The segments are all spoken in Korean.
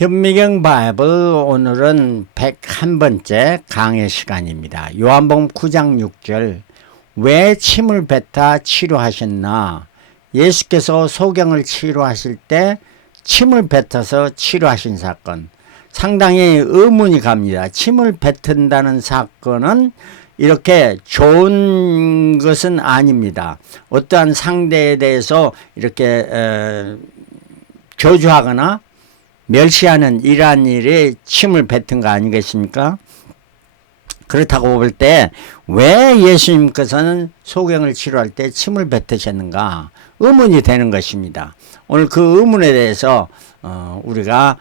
현미경 바이블 오늘은 101번째 강의 시간입니다. 요한복음 9장 6절 왜 침을 뱉어 치료하셨나? 예수께서 소경을 치료하실 때 침을 뱉어서 치료하신 사건. 상당히 의문이 갑니다. 침을 뱉는다는 사건은 이렇게 좋은 것은 아닙니다. 어떠한 상대에 대해서 이렇게 저주하거나 멸시하는 이러한 일에 침을 뱉은 거 아니겠습니까? 그렇다고 볼 때 왜 예수님께서는 소경을 치료할 때 침을 뱉으셨는가 의문이 되는 것입니다. 오늘 그 의문에 대해서 우리가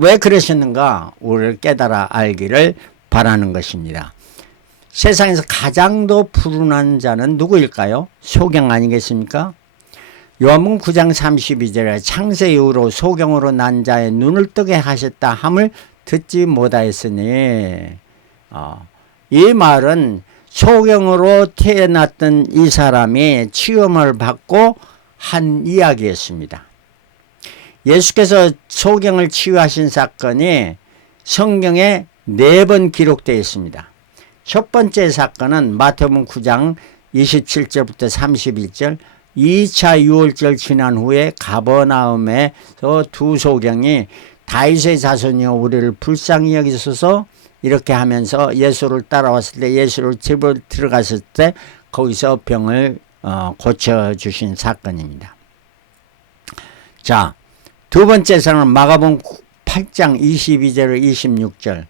왜 그러셨는가 우리를 깨달아 알기를 바라는 것입니다. 세상에서 가장 더 불운한 자는 누구일까요? 소경 아니겠습니까? 요한복음 9장 32절에 창세 이후로 소경으로 난 자의 눈을 뜨게 하셨다 함을 듣지 못하였으니 이 말은 소경으로 태어났던 이 사람이 치유를 받고 한 이야기였습니다. 예수께서 소경을 치유하신 사건이 성경에 4번 기록되어 있습니다. 첫 번째 사건은 마태복음 9장 27절부터 31절 2차 유월절 지난 후에 가버나움에서 두 소경이 다윗의 자손이여 우리를 불쌍히 여기소서 이렇게 하면서 예수를 따라왔을 때 예수를 집으로 들어갔을 때 거기서 병을 고쳐주신 사건입니다. 자, 두 번째 사건은 마가복음 8장 22절 26절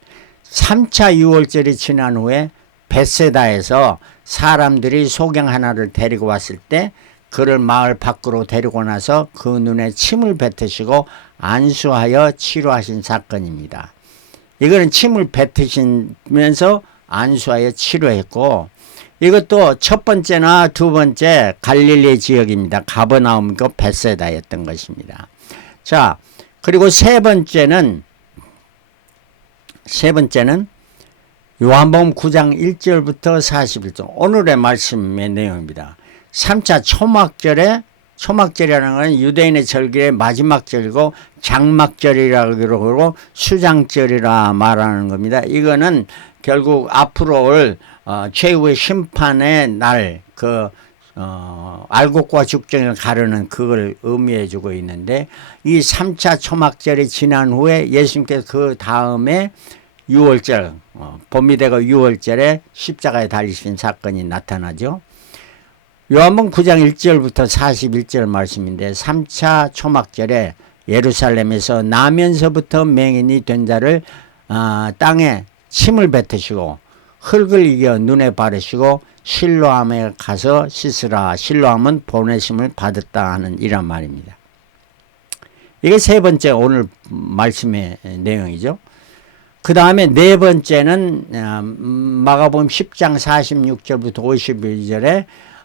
3차 유월절이 지난 후에 벳세다에서 사람들이 소경 하나를 데리고 왔을 때 그를 마을 밖으로 데리고 나서 그 눈에 침을 뱉으시고 안수하여 치료하신 사건입니다. 이거는 침을 뱉으시면서 안수하여 치료했고 이것도 첫 번째나 두 번째 갈릴리 지역입니다. 가버나움과 벳세다였던 것입니다. 자, 그리고 세 번째는 요한복음 9장 1절부터 41절 오늘의 말씀의 내용입니다. 3차 초막절이라는 것은 유대인의 절기의 마지막 절이고 장막절이라고 그러고 수장절이라 말하는 겁니다. 이거는 결국 앞으로 올 최후의 심판의 날 알곡과 죽정을 가르는 그걸 의미해 주고 있는데 이 3차 초막절이 지난 후에 예수님께서 그 다음에 6월절 봄이 되고 6월절에 십자가에 달리신 사건이 나타나죠. 요한복음 9장 1절부터 41절 말씀인데 3차 초막절에 예루살렘에서 나면서부터 맹인이 된 자를 땅에 침을 뱉으시고 흙을 이겨 눈에 바르시고 실로암에 가서 씻으라. 실로암은 보내심을 받았다 하는 이란 말입니다. 이게 세 번째 오늘 말씀의 내용이죠. 그 다음에 네 번째는 마가복음 10장 46절부터 52절에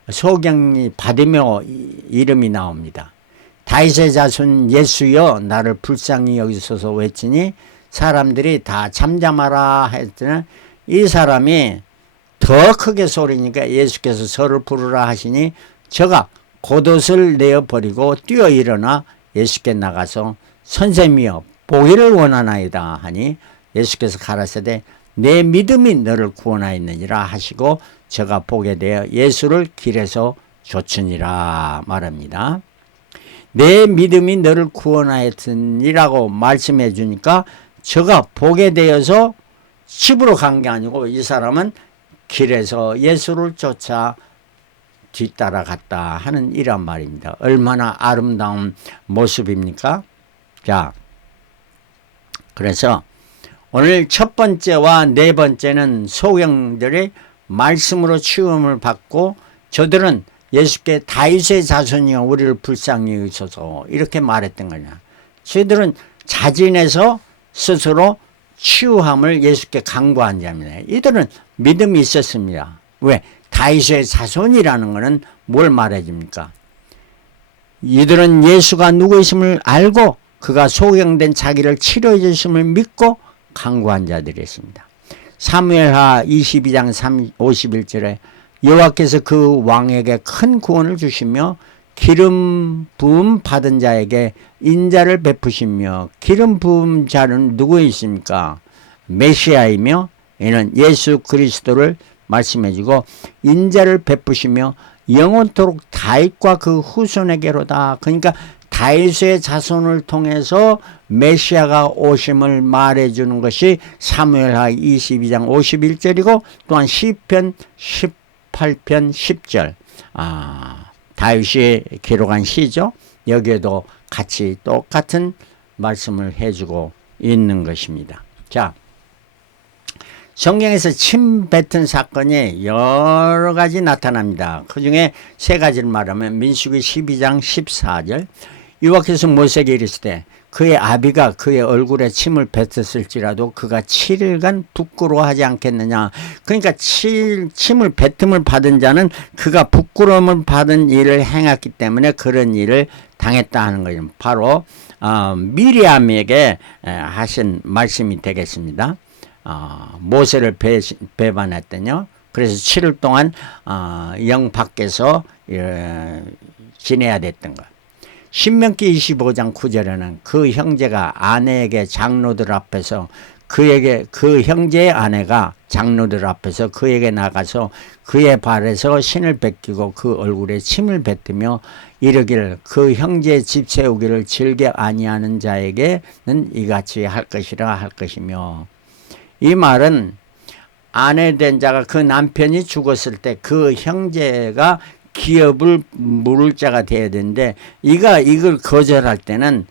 소경이 바디메오 이름이 나옵니다. 다윗의 자손 예수여 나를 불쌍히 여기소서 외치니 사람들이 다 잠잠하라 했더니 이 사람이 더 크게 소리니까 예수께서 저를 부르라 하시니 저가 겉옷을 내어버리고 뛰어 일어나 예수께 나가서 선생님이여 보기를 원하나이다 하니 예수께서 가라사대 내 믿음이 너를 구원하였느니라 하시고 저가 보게 되어 예수를 길에서 좇으니라 말합니다. 내 믿음이 너를 구원하였으니라고 말씀해 주니까 저가 보게 되어서 집으로 간 게 아니고 이 사람은 길에서 예수를 쫓아 뒤따라갔다 하는 이란 말입니다. 얼마나 아름다운 모습입니까? 자, 그래서 오늘 첫 번째와 네 번째는 소경들이 말씀으로 치유를 받고 저들은 예수께 다윗의 자손이여 우리를 불쌍히 여기소서 이렇게 말했던 거냐. 저들은 자진해서 스스로 치유함을 예수께 강구한 자입니다. 이들은 믿음이 있었습니다. 왜? 다윗의 자손이라는 것은 뭘 말해줍니까? 이들은 예수가 누구이심을 알고 그가 소경된 자기를 치료해 주심을 믿고 강구한 자들이었습니다. 사무엘하 22장 51절에 여호와께서 그 왕에게 큰 구원을 주시며 기름 부음 받은 자에게 인자를 베푸시며, 기름 부음 자는 누구에 있습니까? 메시아이며, 이는 예수 그리스도를 말씀해 주고, 인자를 베푸시며 영원토록 다윗과 그 후손에게로다. 그러니까 다윗의 자손을 통해서 메시아가 오심을 말해주는 것이 사무엘하 22장 51절이고, 또한 시편 18편 10절, 다윗이 기록한 시죠. 여기에도 같이 똑같은 말씀을 해주고 있는 것입니다. 자, 성경에서 침 뱉은 사건이 여러 가지 나타납니다. 그 중에 세 가지를 말하면 민수기 12장 14절, 여호와께서 모세에게 이르시되 그의 아비가 그의 얼굴에 침을 뱉었을지라도 그가 7일간 부끄러워하지 않겠느냐. 그러니까 침을 뱉음을 받은 자는 그가 부끄러움을 받은 일을 행했기 때문에 그런 일을 당했다 하는 거예요. 바로 미리암에게 하신 말씀이 되겠습니다. 모세를 배반했더니요. 그래서 7일 동안 영 밖에서 지내야 됐던 것. 신명기 25장 9절에는 그 형제가 아내에게 장로들 앞에서 그 형제의 아내가 장로들 앞에서 그에게 나가서 그의 발에서 신을 뺏기고 그 얼굴에 침을 뱉으며 이르기를 그 형제의 집 세우기를 즐겨 아니하는 자에게는 이같이 할 것이라 할 것이며, 이 말은 아내 된 자가 그 남편이 죽었을 때 그 형제가 기업을 물을 자가 돼야 되는데, 이걸 거절할 때는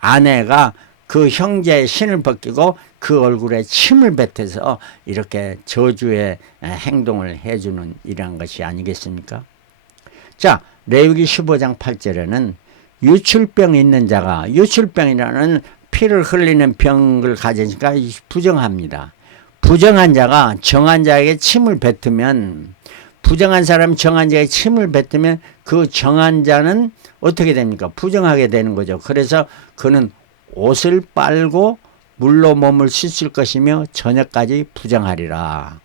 아내가 그 형제의 신을 벗기고 그 얼굴에 침을 뱉어서 이렇게 저주의 행동을 해주는 이러한 것이 아니겠습니까? 자, 레위기 15장 8절에는 유출병 있는 자가, 유출병이라는 피를 흘리는 병을 가지니까 부정합니다. 부정한 자가 정한 자에게 침을 뱉으면, 부정한 사람 정한 자에게 침을 뱉으면 그 정한 자는 어떻게 됩니까? 부정하게 되는 거죠. 그래서 그는 옷을 빨고 물로 몸을 씻을 것이며 저녁까지 부정하리라.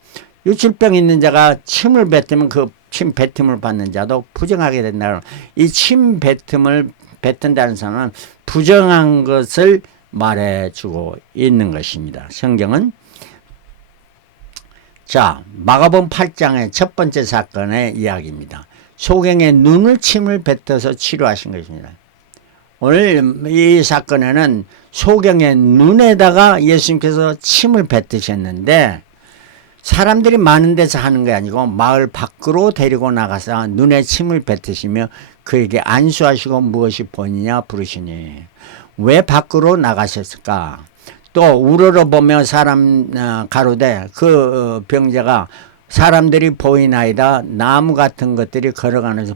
유출병 있는 자가 침을 뱉으면 그 침 뱉음을 받는 자도 부정하게 된다. 이 침 뱉음을 뱉는다는 사람은 부정한 것을 말해주고 있는 것입니다. 성경은. 자, 마가복음 8장의 첫 번째 사건의 이야기입니다. 소경의 눈을 침을 뱉어서 치료하신 것입니다. 오늘 이 사건에는 소경의 눈에다가 예수님께서 침을 뱉으셨는데, 사람들이 많은 데서 하는 게 아니고 마을 밖으로 데리고 나가서 눈에 침을 뱉으시며 그에게 안수하시고 무엇이 본이냐 부르시니. 왜 밖으로 나가셨을까? 또 우러러보며 사람 가로되 그 병자가 사람들이 보이나이다, 나무 같은 것들이 걸어가면서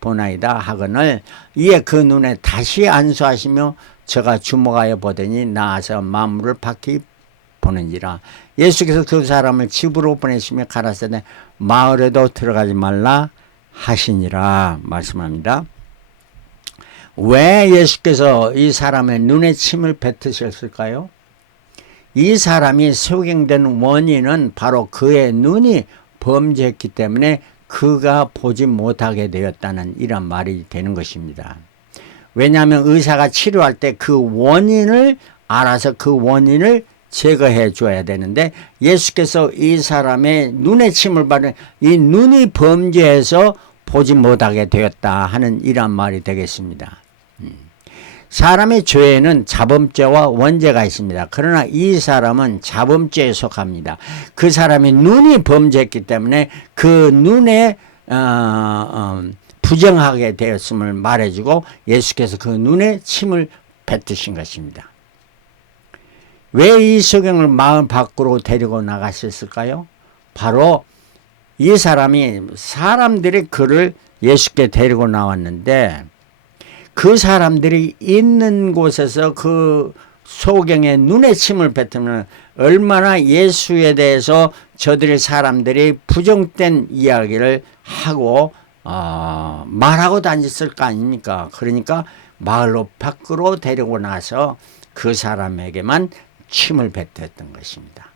보나이다 하거늘, 이에 그 눈에 다시 안수하시며 저가 주목하여 보더니 나아서 만물을 바퀴 보는지라. 예수께서 그 사람을 집으로 보내시며 가라사대 마을에도 들어가지 말라 하시니라 말씀합니다. 왜 예수께서 이 사람의 눈에 침을 뱉으셨을까요? 이 사람이 소경된 원인은 바로 그의 눈이 범죄했기 때문에 그가 보지 못하게 되었다는 이런 말이 되는 것입니다. 왜냐하면 의사가 치료할 때 그 원인을 알아서 그 원인을 제거해 줘야 되는데, 예수께서 이 사람의 눈에 침을 받은 이 눈이 범죄해서 보지 못하게 되었다 하는 이런 말이 되겠습니다. 사람의 죄에는 자범죄와 원죄가 있습니다. 그러나 이 사람은 자범죄에 속합니다. 그 사람이 눈이 범죄했기 때문에 그 눈에 부정하게 되었음을 말해주고 예수께서 그 눈에 침을 뱉으신 것입니다. 왜 이 소경을 마을 밖으로 데리고 나가셨을까요? 바로 이 사람들이 그를 예수께 데리고 나왔는데, 그 사람들이 있는 곳에서 그 소경의 눈에 침을 뱉으면 얼마나 예수에 대해서 사람들이 부정된 이야기를 하고 말하고 다녔을 거 아닙니까? 그러니까 마을로 밖으로 데리고 나서 그 사람에게만 침을 뱉었던 것입니다.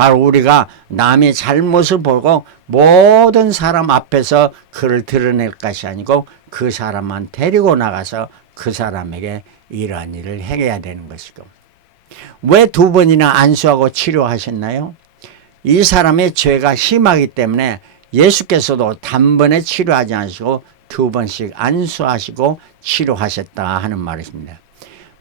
바로 우리가 남의 잘못을 보고 모든 사람 앞에서 그를 드러낼 것이 아니고 그 사람만 데리고 나가서 그 사람에게 이러한 일을 행해야 되는 것이고. 왜 2번이나 안수하고 치료하셨나요? 이 사람의 죄가 심하기 때문에 예수께서도 단번에 치료하지 않으시고 2번씩 안수하시고 치료하셨다 하는 말이십니다.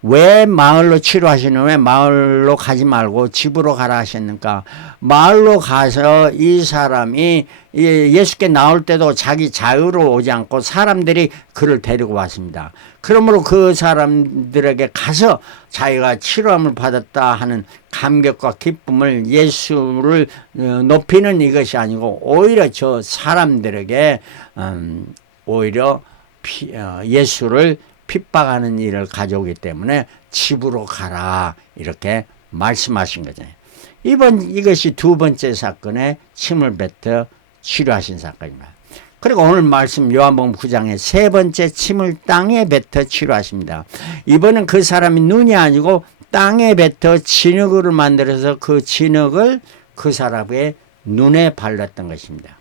왜 마을로 치료하시는, 왜 마을로 가지 말고 집으로 가라 하셨는가? 마을로 가서 이 사람이 예수께 나올 때도 자기 자유로 오지 않고 사람들이 그를 데리고 왔습니다. 그러므로 그 사람들에게 가서 자기가 치료함을 받았다 하는 감격과 기쁨을, 예수를 높이는 이것이 아니고 오히려 저 사람들에게 오히려 예수를 핍박하는 일을 가져오기 때문에 집으로 가라 이렇게 말씀하신 거죠. 이것이 2번째 사건에 침을 뱉어 치료하신 사건입니다. 그리고 오늘 말씀 요한복음 9장에 3번째 침을 땅에 뱉어 치료하십니다. 이번은 그 사람이 눈이 아니고 땅에 뱉어 진흙으로 만들어서 그 진흙을 그 사람의 눈에 발랐던 것입니다.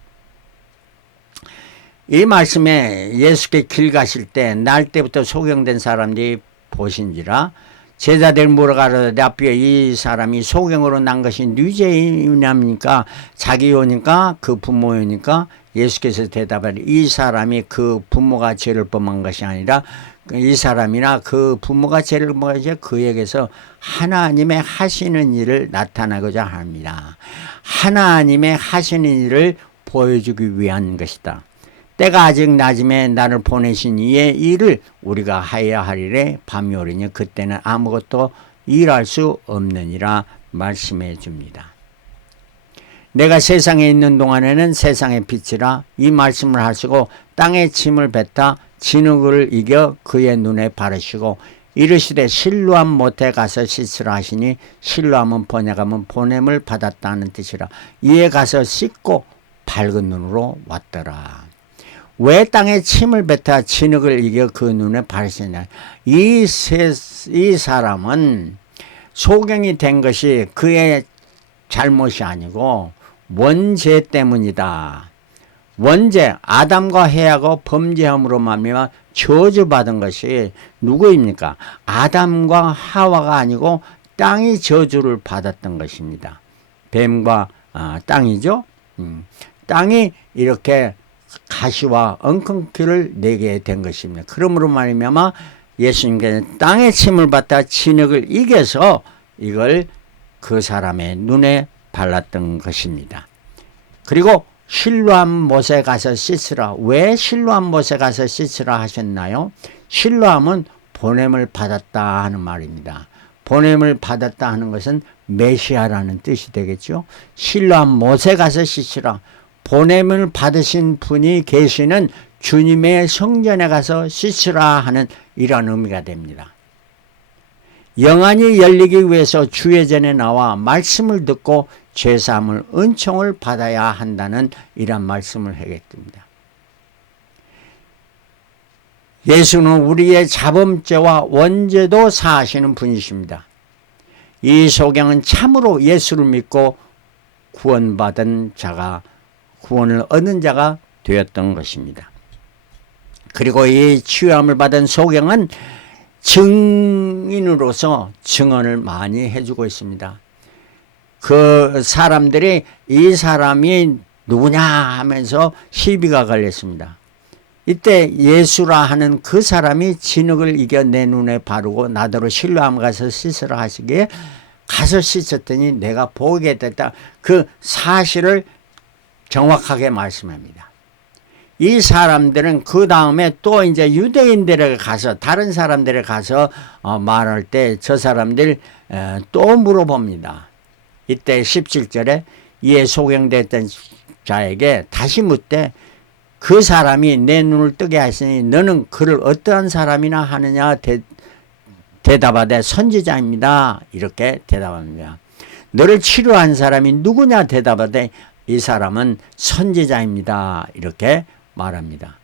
이 말씀에 예수께 길 가실 때 날 때부터 소경된 사람들이 보신지라 제자들 물어가로되 앞에 이 사람이 소경으로 난 것이 뉘죄인입니까 자기 요니까 그 부모요니까? 예수께서 대답하니 이 사람이 그 부모가 죄를 범한 것이 아니라 이 사람이나 그 부모가 죄를 범한 것이 그에게서 하나님의 하시는 일을 나타나고자 합니다. 하나님의 하시는 일을 보여주기 위한 것이다. 때가 아직 낮음에 나를 보내신 이의 일을 우리가 하여야 하리래. 밤이 오리니 그때는 아무것도 일할 수 없느니라 말씀해 줍니다. 내가 세상에 있는 동안에는 세상의 빛이라 이 말씀을 하시고 땅에 침을 뱉어 진흙을 이겨 그의 눈에 바르시고 이르시되 실로암 못에 가서 씻으라 하시니 실로암은 번역하면 보냄을 받았다는 뜻이라. 이에 가서 씻고 밝은 눈으로 왔더라. 왜 땅에 침을 뱉어 진흙을 이겨 그 눈에 바르시냐. 이 사람은 소경이 된 것이 그의 잘못이 아니고 원죄 때문이다. 원죄, 아담과 해하고 범죄함으로 말미암아 저주받은 것이 누구입니까? 아담과 하와가 아니고 땅이 저주를 받았던 것입니다. 뱀과 땅이죠. 땅이 이렇게 가시와 엉겅퀴를 내게 된 것입니다. 그러므로 말미암아 예수님께서 땅에 침을 받다 진흙을 이겨서 이걸 그 사람의 눈에 발랐던 것입니다. 그리고 실로암 못에 가서 씻으라. 왜 실로암 못에 가서 씻으라 하셨나요? 실로암은 보냄을 받았다 하는 말입니다. 보냄을 받았다 하는 것은 메시아라는 뜻이 되겠죠. 실로암 못에 가서 씻으라. 보냄을 받으신 분이 계시는 주님의 성전에 가서 씻으라 하는 이런 의미가 됩니다. 영안이 열리기 위해서 주의 전에 나와 말씀을 듣고 죄사함을 은총을 받아야 한다는 이런 말씀을 하겠습니다. 예수는 우리의 자범죄와 원죄도 사하시는 분이십니다. 이 소경은 참으로 예수를 믿고 구원받은 자가, 구원을 얻은 자가 되었던 것입니다. 그리고 이 치유함을 받은 소경은 증인으로서 증언을 많이 해주고 있습니다. 그 사람들이 이 사람이 누구냐 하면서 시비가 걸렸습니다. 이때 예수라 하는 그 사람이 진흙을 이겨 내 눈에 바르고 나더러 실로암 가서 씻으라 하시기에 가서 씻었더니 내가 보게 됐다. 그 사실을 정확하게 말씀합니다. 이 사람들은 그 다음에 또 이제 유대인들에게 가서 다른 사람들에 가서 말할 때 저 사람들 또 물어봅니다. 이때 17절에 이에 소경됐던 자에게 다시 묻되 그 사람이 내 눈을 뜨게 하시니 너는 그를 어떠한 사람이나 하느냐 대답하되 선지자입니다. 이렇게 대답합니다. 너를 치료한 사람이 누구냐 대답하되 이 사람은 선지자입니다. 이렇게 말합니다.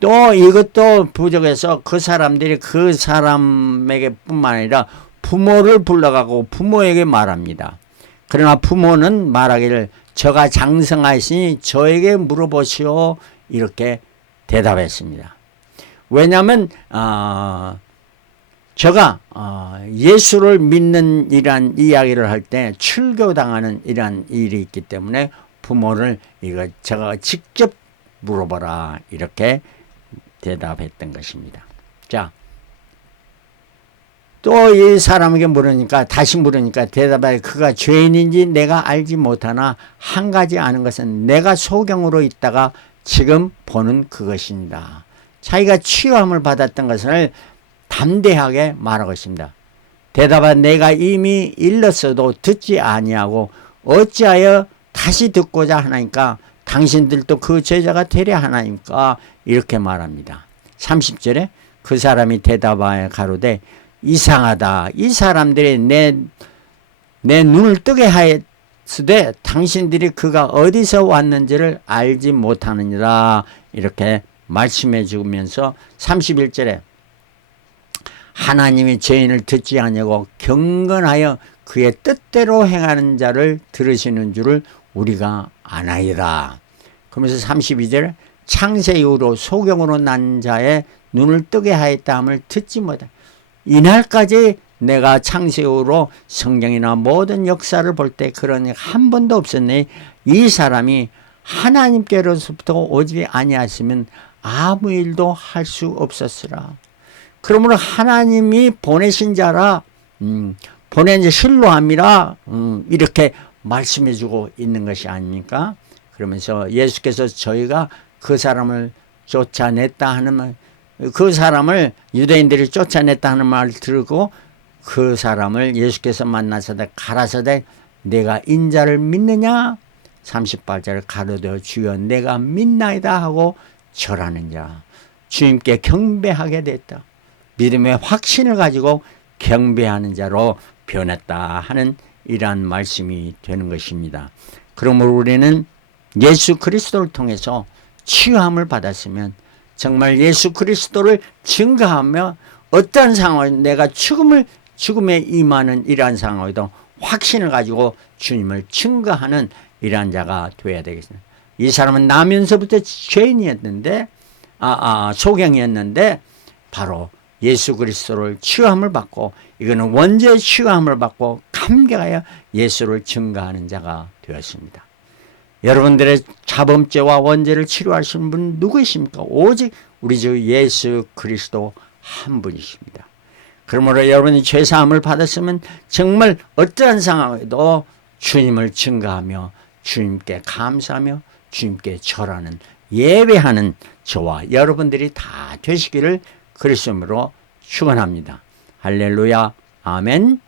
또 이것도 부족해서 그 사람들이 그 사람에게 뿐만 아니라 부모를 불러가고 부모에게 말합니다. 그러나 부모는 말하기를 저가 장성하시니 저에게 물어보시오 이렇게 대답했습니다. 왜냐하면 제가 예수를 믿는 이란 이야기를 할 때 출교당하는 이란 일이 있기 때문에 부모를 이거 제가 직접 물어보라 이렇게 대답했던 것입니다. 자, 또 이 사람에게 물으니까 다시 물으니까 대답하여 그가 죄인인지 내가 알지 못하나 한 가지 아는 것은 내가 소경으로 있다가 지금 보는 그것입니다. 자기가 치유함을 받았던 것을 담대하게 말하고 있습니다. 대답하 내가 이미 일렀어도 듣지 아니하고 어찌하여 다시 듣고자 하나니까 당신들도 그 제자가 되려 하나니까 이렇게 말합니다. 30절에 그 사람이 대답하여 가로되 이상하다. 이 사람들이 내 눈을 뜨게 하였으되 당신들이 그가 어디서 왔는지를 알지 못하느니라 이렇게 말씀해 주면서 31절에 하나님이 죄인을 듣지 아니하고 경건하여 그의 뜻대로 행하는 자를 들으시는 줄을 우리가 아나이다. 그러면서 32절에 창세 이후로 소경으로 난 자의 눈을 뜨게 하였다 함을 듣지 못하. 이날까지 내가 창세 이후로 성경이나 모든 역사를 볼 때 그런 일 한 번도 없었네. 이 사람이 하나님께로부터 오지 아니하시면 아무 일도 할 수 없었으라. 그러므로 하나님이 보내신 자라 보낸 실로함이라 이렇게 말씀해 주고 있는 것이 아닙니까? 그러면서 예수께서 저희가 그 사람을 쫓아냈다 하는 말, 그 사람을 유대인들이 쫓아냈다 하는 말을 들고 그 사람을 예수께서 만나서되 가라사대 내가 인자를 믿느냐? 38절 가로되 주여 내가 믿나이다 하고 절하는 자, 주님께 경배하게 됐다. 믿음의 확신을 가지고 경배하는 자로 변했다 하는 이러한 말씀이 되는 것입니다. 그러므로 우리는 예수 그리스도를 통해서 치유함을 받았으면 정말 예수 그리스도를 증거하며 어떠한 상황에 내가 죽음에 임하는 이러한 상황에도 확신을 가지고 주님을 증거하는 이러한 자가 되어야 되겠습니다. 이 사람은 나면서부터 죄인이었는데 소경이었는데 바로 예수 그리스도를 치유함을 받고 이거는 원죄의 치유함을 받고 감격하여 예수를 증거하는 자가 되었습니다. 여러분들의 자범죄와 원죄를 치료하시는 분은 누구이십니까? 오직 우리 주 예수 그리스도 한 분이십니다. 그러므로 여러분이 죄사함을 받았으면 정말 어떠한 상황에도 주님을 증거하며 주님께 감사하며 주님께 절하는 예배하는 저와 여러분들이 다 되시기를 그리스도로 축원합니다. 할렐루야. 아멘.